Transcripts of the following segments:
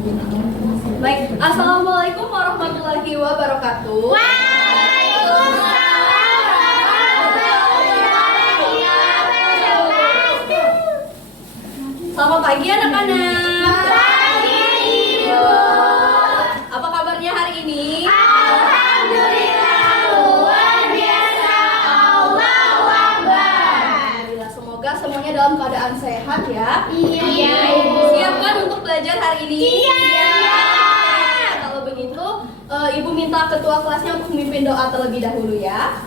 Baik, Assalamualaikum warahmatullahi wabarakatuh. Selamat pagi anak-anak. Pagi, Ibu. Apa kabarnya hari ini? Alhamdulillah luar biasa. Allahu Akbar. Alhamdulillah, semoga semuanya dalam keadaan sehat ya. Iya, Ibu. Siap kan untuk belajar hari ini? Iya. Kalau begitu, Ibu minta ketua kelasnya untuk memimpin doa terlebih dahulu ya.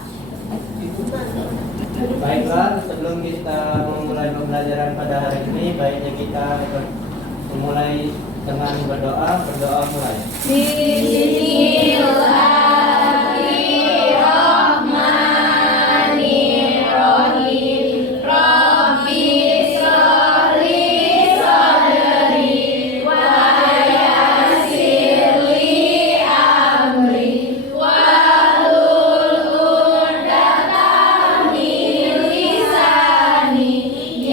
Baiklah, sebelum kita memulai pembelajaran pada hari ini, baiknya kita memulai dengan berdoa mulai. Bismillahirrahmanirrahim. Rabbi sholli sadri wa yassir li amri wahlul 'uqdatam min lisani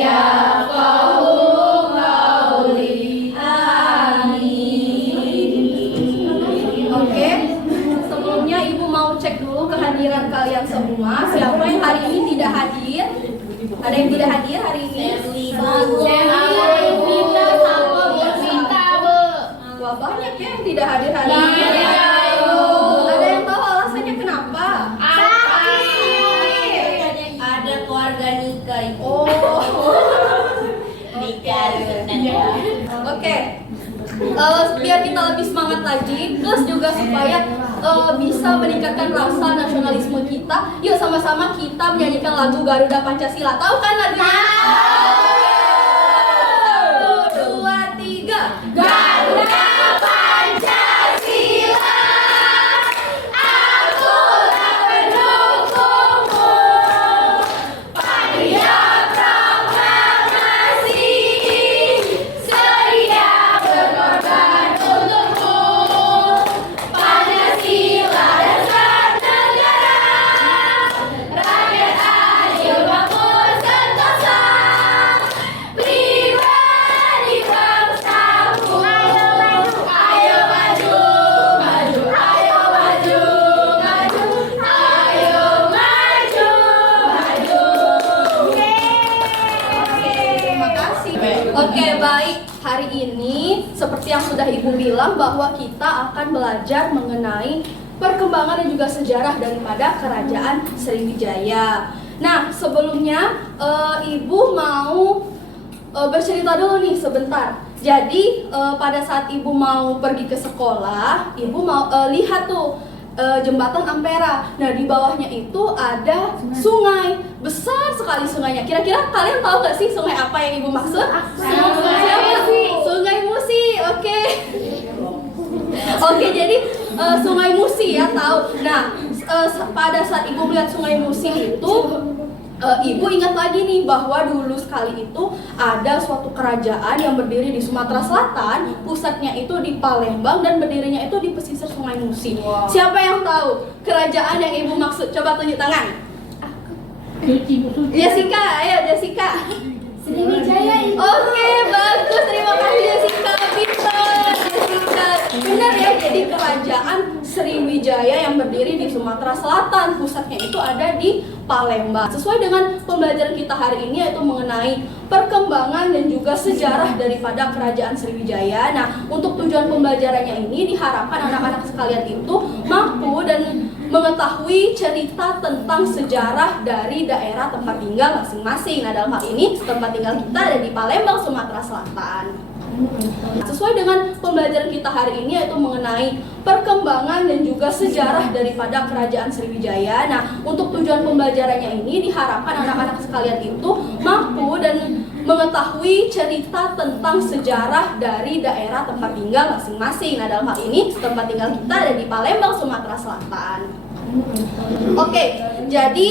yafqahu qawli. Oke, sebelumnya Ibu mau cek dulu kehadiran kalian semua. Siapa yang hari ini tidak hadir? Ada yang tidak hadir hari ini? Wah, banyak ya yang tidak hadir hari ini. Ada yang tahu alasannya kenapa? Ada keluarga nikah. Oh, Nikah. oke. Biar kita lebih semangat lagi, terus juga supaya bisa meningkatkan rasa nasionalisme kita. Yuk sama-sama kita menyanyikan lagu Garuda Pancasila. Tahu kan lagunya? Satu, dua, tiga. Garuda Pancasila, akulah pendukungmu. Panitia proklamasi, sedia berkorban untukmu. Pancasila dasar negara, rakyat adil makmur sentosa, pribadi bangsaku. Ayo maju, maju, ayo maju, maju, ayo maju, maju. Terima kasih. Oke, baik. Hari ini seperti yang sudah Ibu bilang bahwa kita akan belajar mengenai perkembangan dan juga sejarah daripada Kerajaan Sriwijaya. Nah, sebelumnya Ibu mau bercerita dulu nih sebentar. Jadi pada saat Ibu mau pergi ke sekolah, Ibu mau lihat tuh jembatan Ampera. Nah, di bawahnya itu ada sungai. Besar sekali sungainya. Kira-kira kalian tahu gak sih sungai apa yang Ibu maksud? Sungai Musi. Oke. Oke, jadi Sungai Musi ya, tahu. Nah, pada saat Ibu melihat Sungai Musi itu, Ibu ingat lagi nih bahwa dulu sekali itu ada suatu kerajaan yang berdiri di Sumatera Selatan, pusatnya itu di Palembang dan berdirinya itu di pesisir Sungai Musi. Wow. Siapa yang tahu kerajaan yang Ibu maksud? Coba tunjuk tangan. Jessica, ayo Jessica. Sriwijaya itu. Oke, bagus. Terima kasih Jessica. Pintar, Jessica. Benar ya, jadi kerajaan Sriwijaya yang berdiri di Sumatera Selatan. Pusatnya itu ada di Palembang. Sesuai dengan pembelajaran kita hari ini yaitu mengenai perkembangan dan juga sejarah daripada kerajaan Sriwijaya. Nah, untuk tujuan pembelajarannya ini diharapkan anak-anak sekalian itu mampu dan mengetahui cerita tentang sejarah dari daerah tempat tinggal masing-masing. Nah, dalam hal ini tempat tinggal kita ada di Palembang, Sumatera Selatan. Sesuai dengan pembelajaran kita hari ini yaitu mengenai perkembangan dan juga sejarah daripada kerajaan Sriwijaya. Nah, untuk tujuan pembelajarannya ini diharapkan anak-anak sekalian itu mampu dan mengetahui cerita tentang sejarah dari daerah tempat tinggal masing-masing. Nah, dalam hal ini tempat tinggal kita ada di Palembang, Sumatera Selatan. Oke, jadi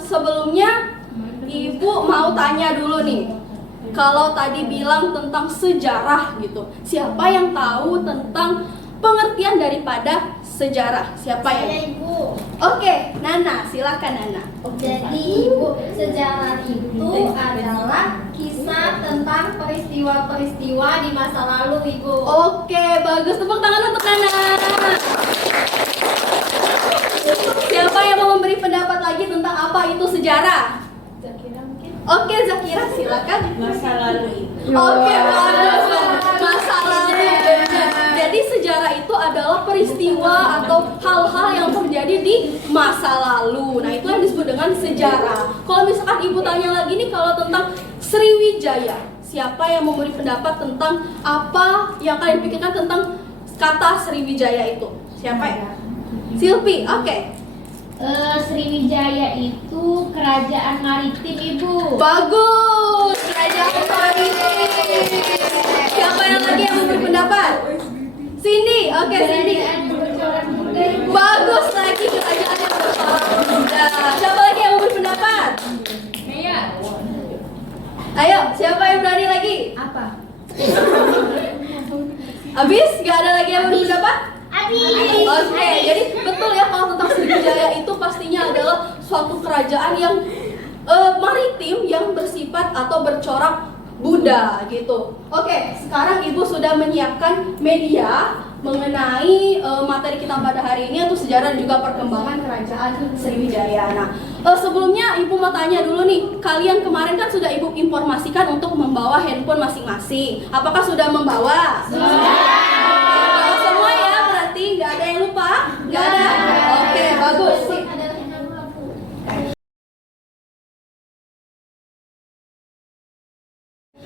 sebelumnya Ibu mau tanya dulu nih. Kalau tadi bilang tentang sejarah gitu, siapa yang tahu tentang pengertian daripada sejarah. Siapa ya? Saya Ibu. Oke, Nana, silakan Nana. Jadi Ibu, sejarah itu adalah kisah tentang peristiwa-peristiwa di masa lalu Ibu. Oke, bagus. Tepuk tangan untuk Nana. Siapa yang mau memberi pendapat lagi tentang apa itu sejarah? Zakira mungkin. Oke, Zakira, silakan. Masa lalu itu. Oke, bagus. Masa lalu. Jadi sejarah itu adalah peristiwa atau hal-hal yang terjadi di masa lalu. Nah, itu yang disebut dengan sejarah. Kalau misalkan Ibu tanya lagi nih kalau tentang Sriwijaya, siapa yang memberi pendapat tentang apa yang kalian pikirkan tentang kata Sriwijaya itu? Siapa ya? Silpi, oke. Sriwijaya itu kerajaan maritim Ibu. Bagus, kerajaan maritim. Siapa yang lagi yang memberi pendapat? Cindy, oke Cindy. Kerajaan yang bercorak muda Ibu. Bagus lagi kerajaan yang bercorak muda. Siapa lagi yang memberi pendapat? Maya. Ayo, siapa yang berani lagi? Apa? Habis? Gak ada lagi yang memberi pendapat? Abi. Oke, jadi betul ya kalau tentang Sriwijaya itu pastinya adalah suatu kerajaan yang maritim yang bersifat atau bercorak Buddha gitu. Oke, sekarang Ibu sudah menyiapkan media mengenai materi kita pada hari ini yaitu sejarah dan juga perkembangan kerajaan Sriwijaya. Nah, sebelumnya Ibu mau tanya dulu nih, kalian kemarin kan sudah Ibu informasikan untuk membawa handphone masing-masing. Apakah sudah membawa? Sudah. Semua ya, berarti nggak ada yang lupa? Nggak ada? Oke, bagus.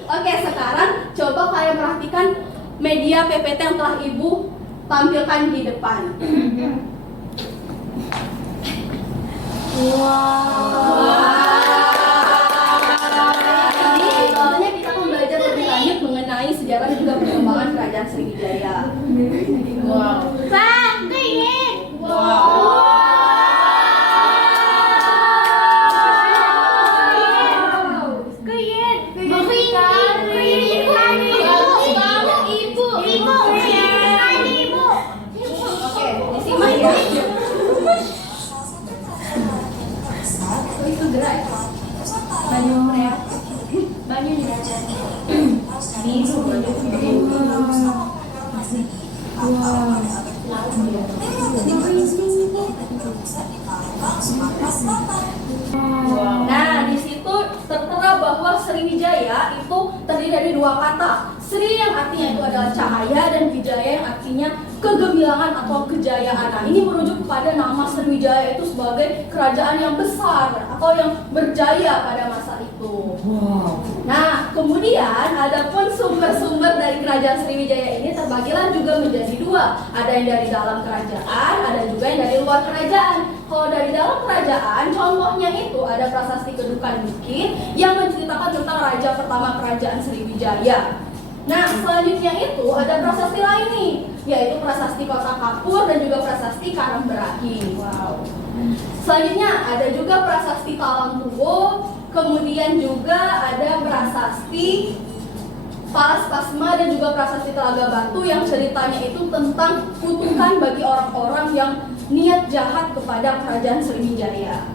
Oke, sekarang coba kalian perhatikan media PPT yang telah Ibu tampilkan di depan. Ini soalnya kita akan belajar lebih lanjut mengenai sejarah dan juga perkembangan kerajaan Sriwijaya. Oke, disimak ya. Itu gerak. Banyu ya. Banyu ya. Nah, di situ tertera bahwa Sriwijaya itu terdiri dari dua kata. Sri yang artinya itu adalah cahaya dan Wijaya yang artinya kegemilangan atau kejayaan. Nah, ini merujuk kepada nama Sriwijaya itu sebagai kerajaan yang besar atau yang berjaya pada masa itu. Nah, kemudian adapun sumber-sumber dari kerajaan Sriwijaya ini terbagilah juga menjadi dua. Ada yang dari dalam kerajaan, ada juga yang dari luar kerajaan. Kalau dari dalam kerajaan, contohnya itu ada prasasti Kedukan Bukit yang menceritakan tentang raja pertama kerajaan Sriwijaya. Nah, selanjutnya itu ada prasasti lain nih, yaitu prasasti Kota Kapur dan juga prasasti Karangberahi. Selanjutnya ada juga prasasti Talangtuwo, kemudian juga ada prasasti Palaspasma dan juga prasasti Telaga Batu yang ceritanya itu tentang kutukan bagi orang-orang yang niat jahat kepada kerajaan Sriwijaya.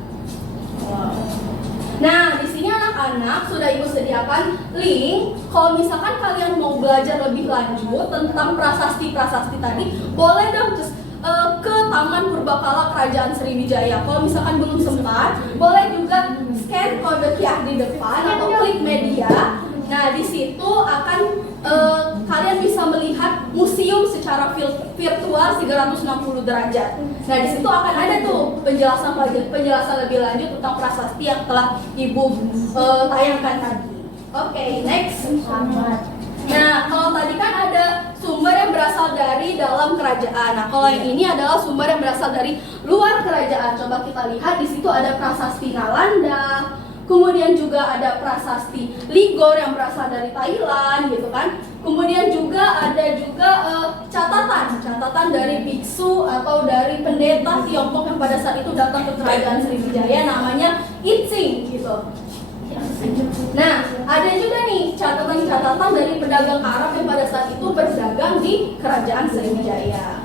Nah, di sini anak-anak sudah Ibu sediakan link. Kalau misalkan kalian mau belajar lebih lanjut tentang prasasti-prasasti tadi, boleh dong ke Taman Purbakala Kerajaan Sriwijaya. Kalau misalkan belum sempat, boleh juga scan kode QR di depan atau klik media. Nah, di situ akan kalian bisa melihat museum secara virtual 360 derajat. Nah, di situ akan ada tuh penjelasan lebih lanjut tentang prasasti yang telah Ibu tayangkan tadi. Oke, next. Nah, kalau tadi kan ada sumber yang berasal dari dalam kerajaan. Nah, kalau yang ini adalah sumber yang berasal dari luar kerajaan. Coba kita lihat di situ ada prasasti Nalanda. Kemudian juga ada prasasti Ligor yang berasal dari Thailand gitu kan. Kemudian juga ada catatan dari biksu atau dari pendeta Tiongkok yang pada saat itu datang ke kerajaan Sriwijaya namanya Itsing gitu. Nah, ada juga nih catatan-catatan dari pedagang Arab yang pada saat itu berdagang di kerajaan Sriwijaya.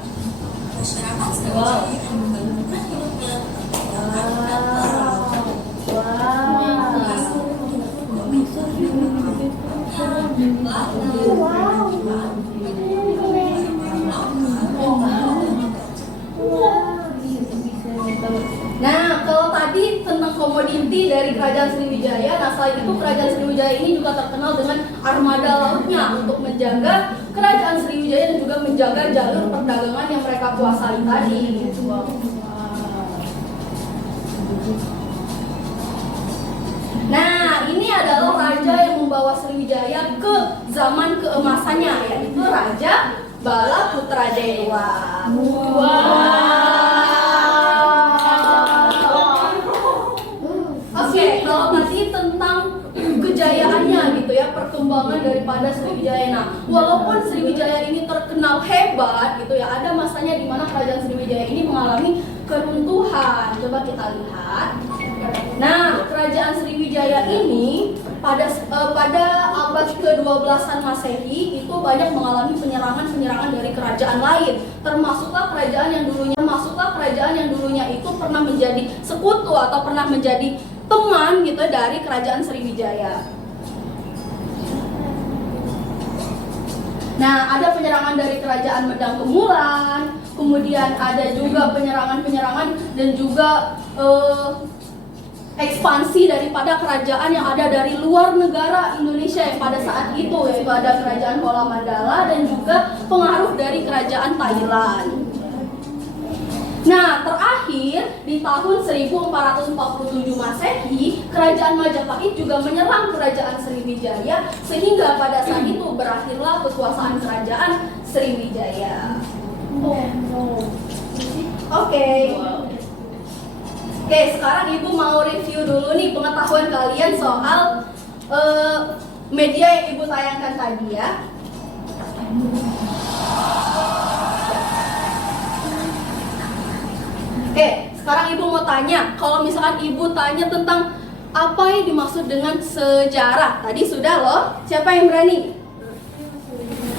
Nah, kalau tadi tentang komoditi dari Kerajaan Sriwijaya, nah selain itu Kerajaan Sriwijaya ini juga terkenal dengan armada lautnya untuk menjaga Kerajaan Sriwijaya dan juga menjaga jalur perdagangan yang mereka kuasai tadi. Nah, ini adalah raja yang membawa Sriwijaya ke zaman keemasannya, yaitu Raja Bala Putradewa. Oke, kalau tadi tentang kejayaannya gitu ya, perkembangan daripada Sriwijaya. Nah, walaupun Sriwijaya ini terkenal hebat gitu ya, ada masanya di mana Kerajaan Sriwijaya ini mengalami keruntuhan. Coba kita lihat. Nah, Kerajaan Sriwijaya ini pada abad ke-12an Masehi itu banyak mengalami penyerangan dari kerajaan lain, termasuklah kerajaan yang dulunya itu pernah menjadi sekutu atau pernah menjadi teman gitu dari Kerajaan Sriwijaya. Nah, ada penyerangan dari Kerajaan Medang Kemulan, kemudian ada juga penyerangan dan juga ekspansi daripada kerajaan yang ada dari luar negara Indonesia yang pada saat itu, yaitu ada Kerajaan Kola Mandala dan juga pengaruh dari Kerajaan Thailand. Nah, terakhir di tahun 1447 Masehi, Kerajaan Majapahit juga menyerang Kerajaan Sriwijaya sehingga pada saat itu berakhirlah kekuasaan Kerajaan Sriwijaya. Oke, sekarang Ibu mau review dulu nih pengetahuan kalian soal media yang Ibu tayangkan tadi ya. Oke, sekarang Ibu mau tanya, kalau misalkan Ibu tanya tentang apa yang dimaksud dengan sejarah, tadi sudah loh, siapa yang berani?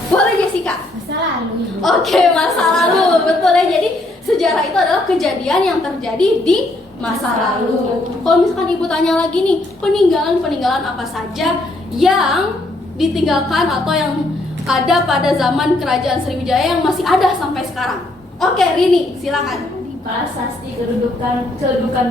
Boleh Jessica? Masa lalu. Oke, masa lalu, betul ya. Jadi sejarah itu adalah kejadian yang terjadi di masa lalu. Kalau misalkan Ibu tanya lagi nih, peninggalan apa saja yang ditinggalkan atau yang ada pada zaman Kerajaan Sriwijaya yang masih ada sampai sekarang? Oke, Rini, silakan. Prasasti kedudukan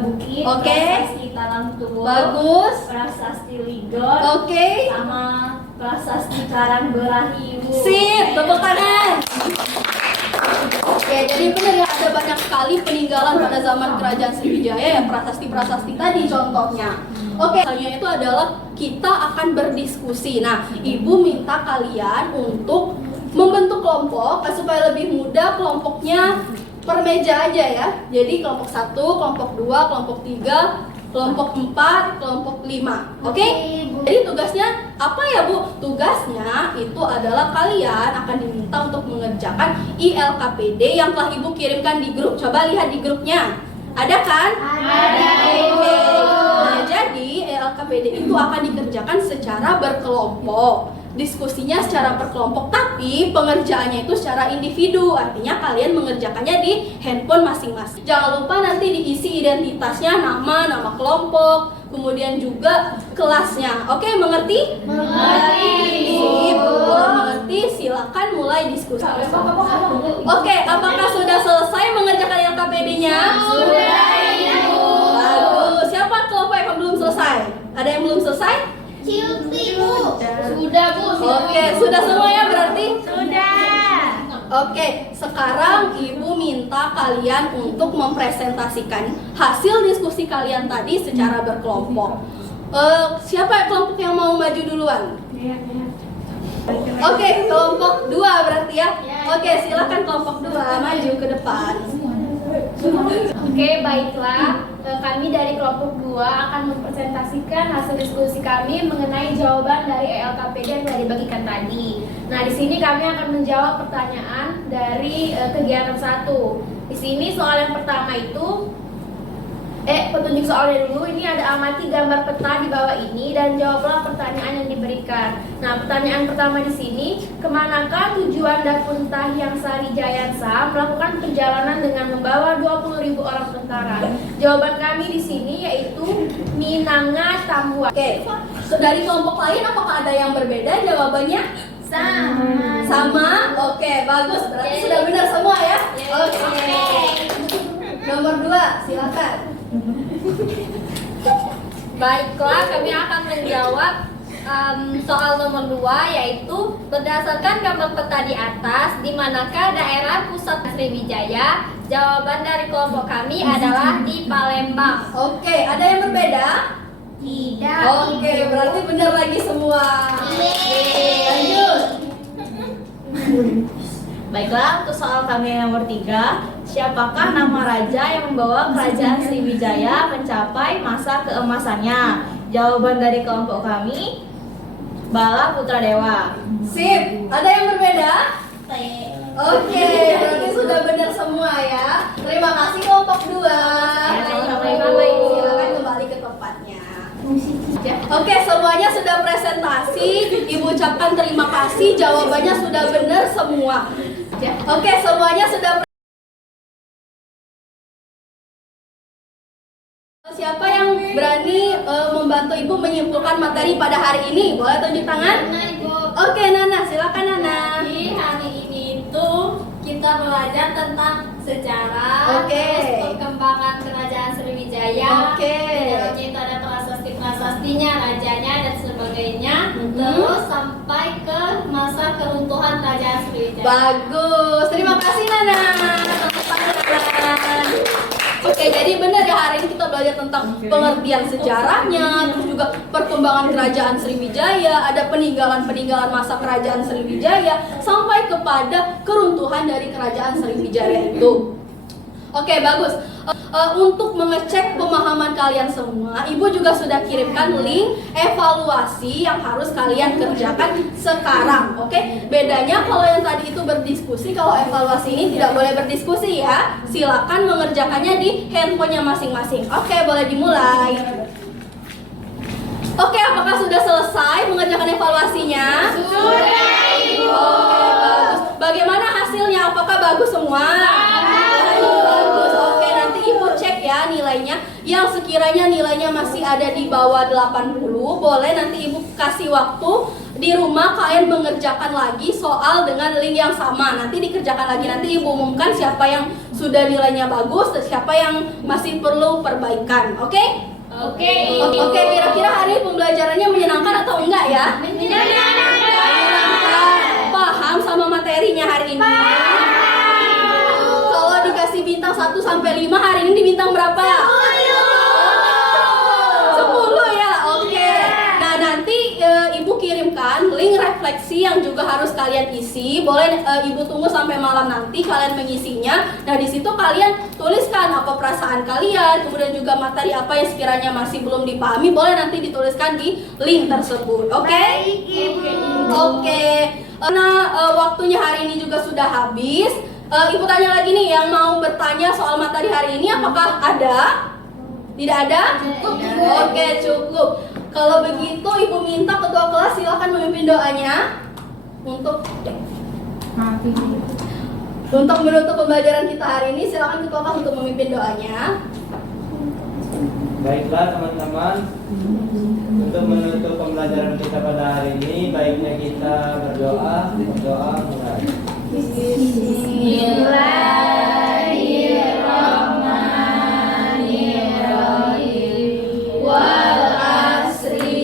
bukit, Oke. prasasti Talang Tuwo, Bagus. prasasti Ligon, Oke. sama prasasti Karang Berahiwu. Sip, tepuk tangan. Oke, jadi benar ya, ada banyak sekali peninggalan pada zaman Kerajaan Sriwijaya yang prasasti-prasasti tadi contohnya. Oke, selanjutnya itu adalah kita akan berdiskusi. Nah, Ibu minta kalian untuk membentuk kelompok supaya lebih mudah. Kelompoknya per meja aja ya. Jadi kelompok 1, kelompok 2, kelompok 3, kelompok 4, kelompok 5. Oke? Jadi tugasnya apa ya Bu? Tugasnya itu adalah kalian akan diminta untuk mengerjakan ILKPD yang telah Ibu kirimkan di grup. Coba lihat di grupnya. Ada kan? Ada. Oke. Nah, jadi ILKPD itu akan dikerjakan secara berkelompok. Diskusinya secara berkelompok, tapi pengerjaannya itu secara individu. Artinya kalian mengerjakannya di handphone masing-masing. Jangan lupa nanti diisi identitasnya, nama kelompok, kemudian juga kelasnya. Oke, mengerti? Mengerti. Sip. Kalau mengerti, silakan mulai diskusi. Oke, apakah sudah selesai mengerjakan LKPD-nya? Sudah, Ibu. Bagus. Siapa kelompok yang belum selesai? Ada yang belum selesai? Cilti, Bu. Sudah, Bu. Oke, sudah semua ya berarti? Sudah. Oke, sekarang Ibu minta kalian untuk mempresentasikan hasil diskusi kalian tadi secara berkelompok. Siapa kelompok yang mau maju duluan? Oke, kelompok 2 berarti ya. Oke, silakan kelompok 2 maju ke depan. Oke, baiklah. Kami dari kelompok 2 akan mempresentasikan hasil diskusi kami mengenai jawaban dari ELKPD yang telah dibagikan tadi. Nah, di sini kami akan menjawab pertanyaan dari kegiatan 1. Di sini soal yang pertama itu Petunjuk soalnya dulu. Ini ada amati gambar peta di bawah ini dan jawablah pertanyaan yang diberikan. Nah, pertanyaan pertama di sini, kemanakah tujuan Dapur Tahyang Sari Jayansa melakukan perjalanan dengan membawa 20.000 orang tentara? Jawaban kami di sini yaitu Minanga Tambua. Oke, dari kelompok lain apakah ada yang berbeda jawabannya? Sama? Oke, bagus. Berarti sudah benar semua ya? Oke. Nomor 2, silakan. Baiklah, kami akan menjawab soal nomor 2, yaitu berdasarkan gambar peta di atas, di manakah daerah pusat Sriwijaya? Jawaban dari kelompok kami adalah di Palembang. Oke, ada yang berbeda? Tidak. Oke, berarti benar lagi semua. Lanjut. Baiklah, untuk soal kami yang nomor 3, siapakah nama raja yang membawa kerajaan Sriwijaya mencapai masa keemasannya? Jawaban dari kelompok kami, Bala Putra Dewa. Sip, ada yang berbeda? Oke, berarti sudah benar semua ya. Terima kasih kelompok 2. Silakan kembali ke tempatnya. Oke, semuanya sudah presentasi. Ibu ucapkan terima kasih, jawabannya sudah benar semua. Oke, semuanya sudah. Siapa yang berani membantu Ibu menyimpulkan materi pada hari ini? Boleh tunjuk tangan? Oke, Nana, silakan Nana. Di hari ini itu kita belajar tentang sejarah, Oke. terus perkembangan kerajaan Sriwijaya. Oke. Di dalamnya itu ada prasasti-prasastinya, rajanya dan sebagainya. Mhm. Terus sampai ke masa keruntuhan kerajaan Sriwijaya. Bagus, terima kasih Nana. Tepuk tangan. Oke, jadi benar ya hari ini kita belajar tentang pengertian sejarahnya, terus juga perkembangan kerajaan Sriwijaya, ada peninggalan-peninggalan masa kerajaan Sriwijaya, sampai kepada keruntuhan dari kerajaan Sriwijaya itu. Oke, bagus. Untuk mengecek pemahaman kalian semua, Ibu juga sudah kirimkan link evaluasi yang harus kalian kerjakan sekarang. Oke, bedanya kalau yang tadi itu berdiskusi, kalau evaluasi ini tidak boleh berdiskusi ya. Silakan mengerjakannya di handphonenya masing-masing. Oke, boleh dimulai. Oke, apakah sudah selesai mengerjakan evaluasinya? Sudah, Ibu. Oke, bagus. Bagaimana hasilnya? Apakah bagus semua? Bagus. Oke, nanti Ibu cek ya nilainya. Yang sekiranya nilainya masih ada di bawah 80, boleh nanti Ibu kasih waktu di rumah kalian mengerjakan lagi soal dengan link yang sama. Nanti dikerjakan lagi, nanti Ibu umumkan siapa yang sudah nilainya bagus dan siapa yang masih perlu perbaikan. Oke? Oke. Oke, kira-kira hari pembelajarannya menyenangkan atau enggak ya? Menyenangkan. Paham sama materinya hari ini? Kalau dikasih bintang 1 sampai 5, hari ini di bintang berapa? 10 ya. Oke. Nah, nanti Ibu kirimkan link refleksi yang juga harus kalian isi. Boleh Ibu tunggu sampai malam nanti kalian mengisinya. Nah, di situ kalian tuliskan apa perasaan kalian, kemudian juga materi apa yang sekiranya masih belum dipahami, boleh nanti dituliskan di link tersebut. Oke? Oke. Karena waktunya hari ini juga sudah habis. Ibu tanya lagi nih, yang mau bertanya soal materi hari ini apakah ada? Tidak ada? Cukup. Oke, cukup. Kalau begitu Ibu minta ketua kelas silakan memimpin doanya untuk menutup pembelajaran kita hari ini. Silakan ketua kelas untuk memimpin doanya. Baiklah teman-teman, untuk menutup pembelajaran kita pada hari ini, baiknya kita berdoa mulai. Bismillahirrahmanirrahim. Wal asri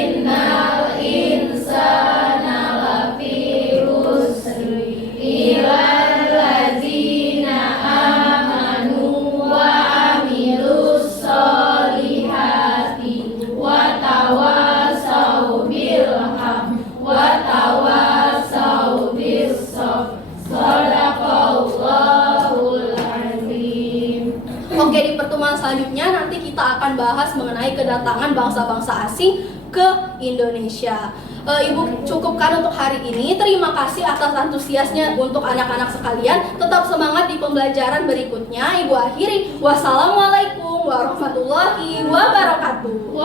innal insana lafi khusri illal ladzina amanu wa amilus solihati wa tawasau bil haq wa tawasau bis sabr. Shadaqallahul azim. Oke, di pertemuan selanjutnya nanti kita akan bahas mengenai kedatangan bangsa-bangsa asing ke Indonesia. Ibu cukupkan untuk hari ini. Terima kasih atas antusiasnya untuk anak-anak sekalian. Tetap semangat di pembelajaran berikutnya. Ibu akhiri. Wassalamualaikum warahmatullahi wabarakatuh.